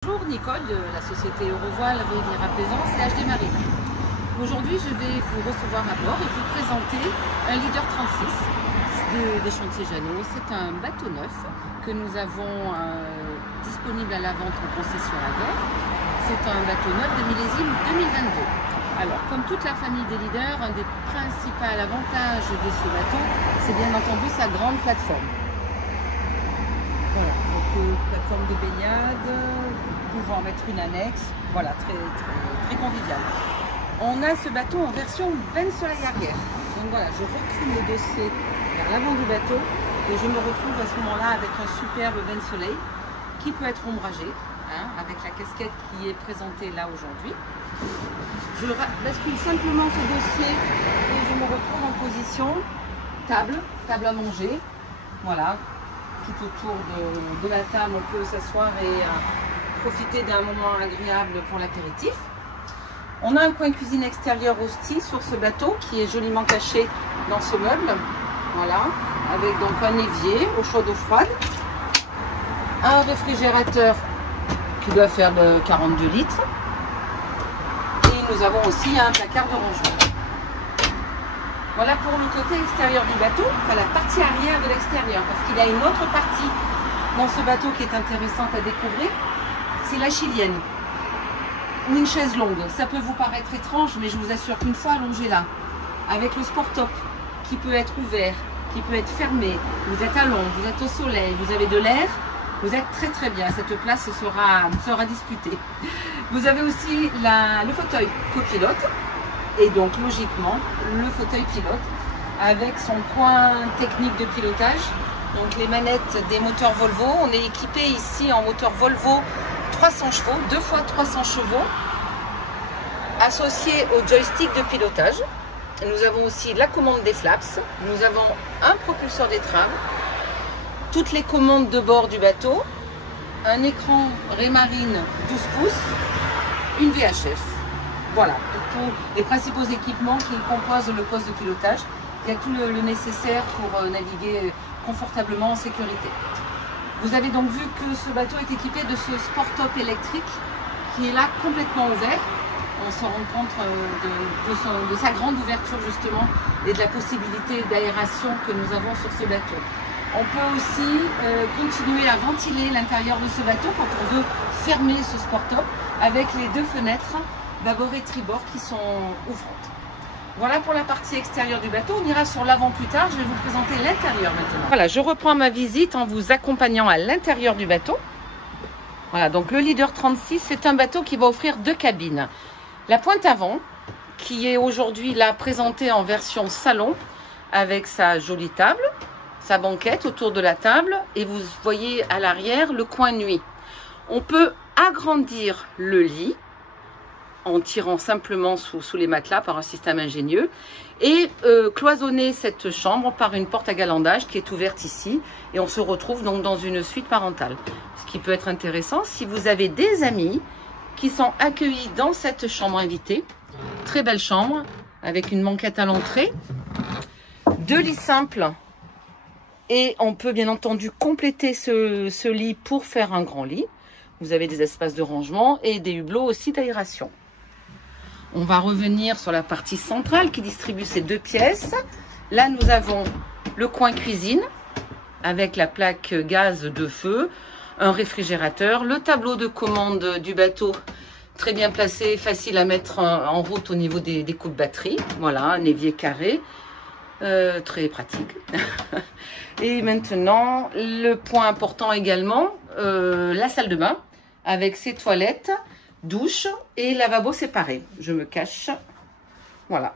Bonjour, Nicole de la société Eurovoile Riviera Plaisance et HD Marine. Aujourd'hui, je vais vous recevoir à bord et vous présenter un Leader 36 des Chantiers Jeannot. C'est un bateau neuf que nous avons disponible à la vente en concession à guerre. C'est un bateau neuf de millésime 2022. Alors, comme toute la famille des leaders, un des principaux avantages de ce bateau, c'est bien entendu sa grande plateforme. Voilà, donc plateforme de baignade, pouvant mettre une annexe, voilà, très convivial. On a ce bateau en version benne soleil arrière. Donc voilà, je recule le dossier vers l'avant du bateau et je me retrouve à ce moment-là avec un superbe benne soleil qui peut être ombragé, avec la casquette qui est présentée là aujourd'hui. Je bascule simplement ce dossier et je me retrouve en position table à manger. Voilà. Tout autour de la table, on peut s'asseoir et profiter d'un moment agréable pour l'apéritif. On a un coin cuisine extérieur aussi sur ce bateau qui est joliment caché dans ce meuble. Voilà, avec donc un évier eau chaude eau froide, un réfrigérateur qui doit faire de 42 litres et nous avons aussi un placard de rangement. Voilà pour le côté extérieur du bateau, enfin la partie arrière de l'extérieur, parce qu'il y a une autre partie dans ce bateau qui est intéressante à découvrir, c'est la chilienne, ou une chaise longue. Ça peut vous paraître étrange, mais je vous assure qu'une fois allongé là, avec le sport top, qui peut être ouvert, qui peut être fermé, vous êtes à l'ombre, vous êtes au soleil, vous avez de l'air, vous êtes très bien, cette place sera disputée. Vous avez aussi le fauteuil copilote, et donc logiquement le fauteuil pilote avec son point technique de pilotage, donc les manettes des moteurs Volvo. On est équipé ici en moteur Volvo 300 chevaux, 2 fois 300 chevaux associé au joystick de pilotage. Nous avons aussi la commande des flaps, nous avons un propulseur d'étrave, toutes les commandes de bord du bateau, un écran Raymarine 12 pouces, une VHF. Voilà, pour tous les principaux équipements qui composent le poste de pilotage. Il y a tout le nécessaire pour naviguer confortablement en sécurité. Vous avez donc vu que ce bateau est équipé de ce Sport Top électrique qui est là complètement ouvert. On se rend compte de sa grande ouverture justement et de la possibilité d'aération que nous avons sur ce bateau. On peut aussi continuer à ventiler l'intérieur de ce bateau quand on veut fermer ce Sport Top avec les deux fenêtres bâbord et tribord qui sont ouvrantes. Voilà pour la partie extérieure du bateau. On ira sur l'avant plus tard. Je vais vous présenter l'intérieur maintenant. Voilà, je reprends ma visite en vous accompagnant à l'intérieur du bateau. Voilà, donc le Leader 36, c'est un bateau qui va offrir 2 cabines. La pointe avant, qui est aujourd'hui là présentée en version salon, avec sa jolie table, sa banquette autour de la table, et vous voyez à l'arrière le coin nuit. On peut agrandir le lit en tirant simplement sous les matelas par un système ingénieux et cloisonner cette chambre par une porte à galandage qui est ouverte ici et on se retrouve donc dans une suite parentale. Ce qui peut être intéressant si vous avez des amis qui sont accueillis dans cette chambre invitée. Très belle chambre avec une banquette à l'entrée, 2 lits simples et on peut bien entendu compléter ce lit pour faire un grand lit. Vous avez des espaces de rangement et des hublots aussi d'aération. On va revenir sur la partie centrale qui distribue ces 2 pièces. Là, nous avons le coin cuisine avec la plaque gaz de feu, un réfrigérateur, le tableau de commande du bateau très bien placé, facile à mettre en route au niveau des coups de batterie. Voilà, un évier carré, très pratique. Et maintenant, le point important également, la salle de bain avec ses toilettes, douche et lavabo séparés. Je me cache. Voilà.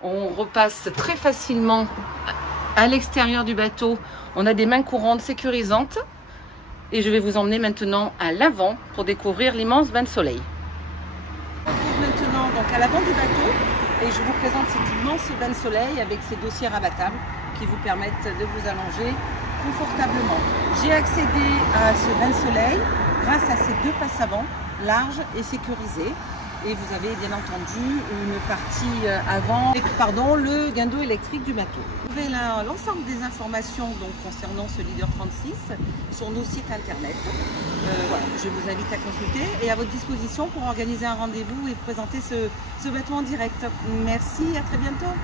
On repasse très facilement à l'extérieur du bateau. On a des mains courantes sécurisantes. Et je vais vous emmener maintenant à l'avant pour découvrir l'immense bain de soleil. On se retrouve maintenant donc à l'avant du bateau et je vous présente cet immense bain de soleil avec ses dossiers rabattables qui vous permettent de vous allonger confortablement. J'ai accédé à ce bain de soleil grâce à ces 2 passes avant larges et sécurisées. Et vous avez bien entendu une partie avant, pardon, le guindeau électrique du bateau. Vous trouvez l'ensemble des informations donc, concernant ce Leader 36 sur nos sites internet. Voilà, je vous invite à consulter et à votre disposition pour organiser un rendez-vous et présenter ce bateau en direct. Merci, à très bientôt.